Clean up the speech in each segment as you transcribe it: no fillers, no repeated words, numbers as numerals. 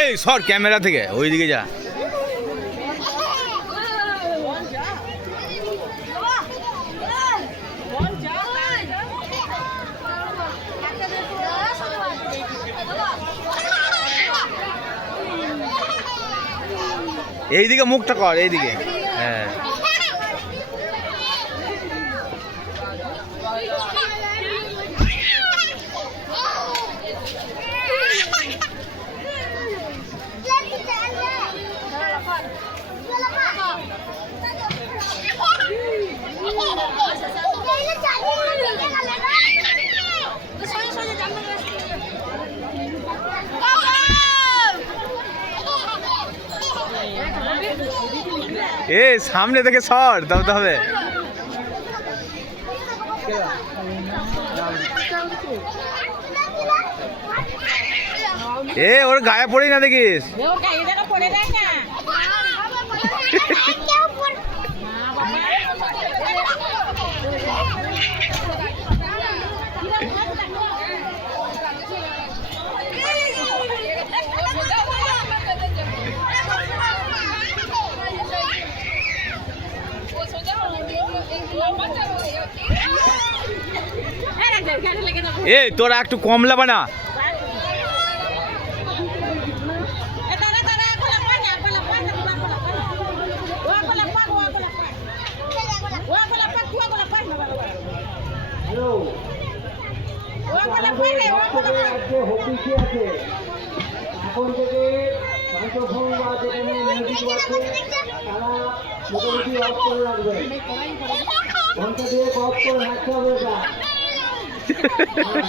এই সর ক্যামেরা থেকে ওইদিকে যা। এইদিকে মুখটা কর, এইদিকে। হ্যাঁ এ সামনে থেকে সর, তবে হবে। এ ওর গায়ে পড়ি না দেখিস। এ তোরা একটু কমলা বানা। এখন থেকে মাইক্রোফোন বা যেখানে মিউজিক আছে তারা মোটামুটি অফ করে রাখবেন। ঘন্টা দিয়ে অফ করে রাখতে হবে। এটা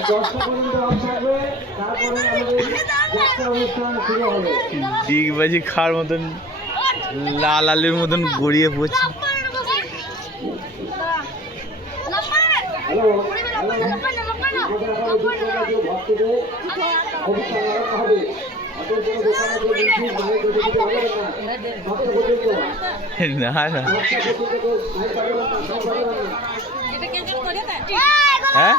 10টা পর্যন্ত অফ থাকবে, তারপরে আমাদের যাত্রা অনুষ্ঠান শুরু হবে। ডিগবাজি খাওয়ার মতন লাল আলুর মতন গড়িয়ে পড়ছে। না না হ্যাঁ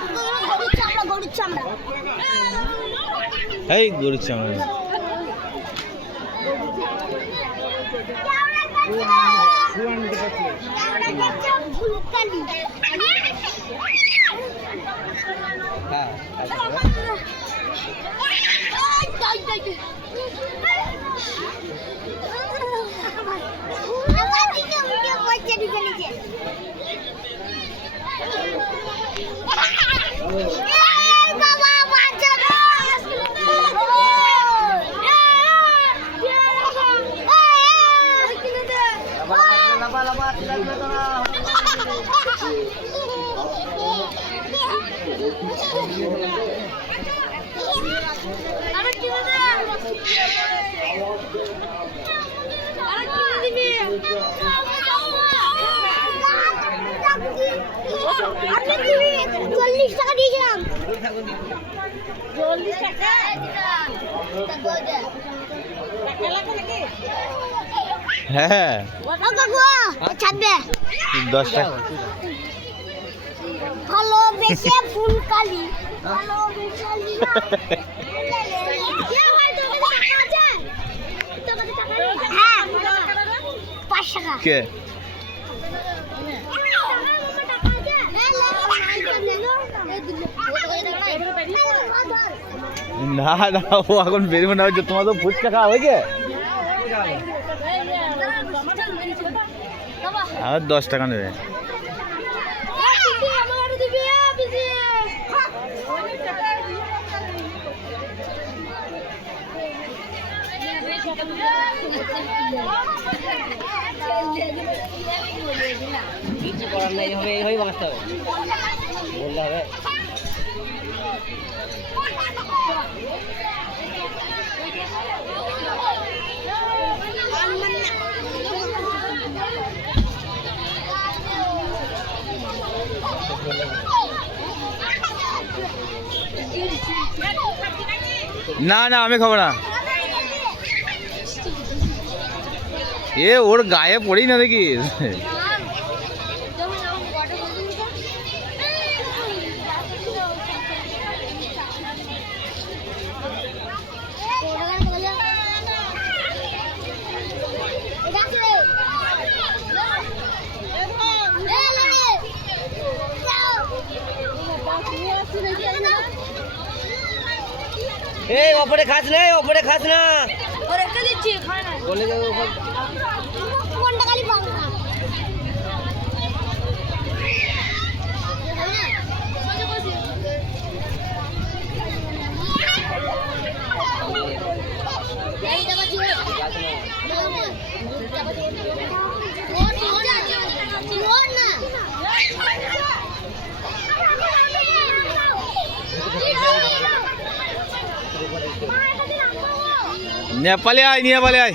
এই গরুর চামড়া। হ্যাঁ 10 টাকা ভালোবেসে ফুলকালি কে না না ও এখন বেরোবে না। তোমার তো ফুচকা খাওয়া হয়েছে। আর 10 টাকা নেবে। কিছু করার নাই, হবে এইভাবেই বাঁচতে হবে, বললে হবে। না না আমি খাবো না। এ ওর গায়ে পড়েই না দেখি। এই ওপরে খাস না, ওপরে খাস না। রেখে দিচ্ছি খায় না বলে যাবো কোনটা খালি পাঙ্খা নেপালে আয়, নেপালে আয়।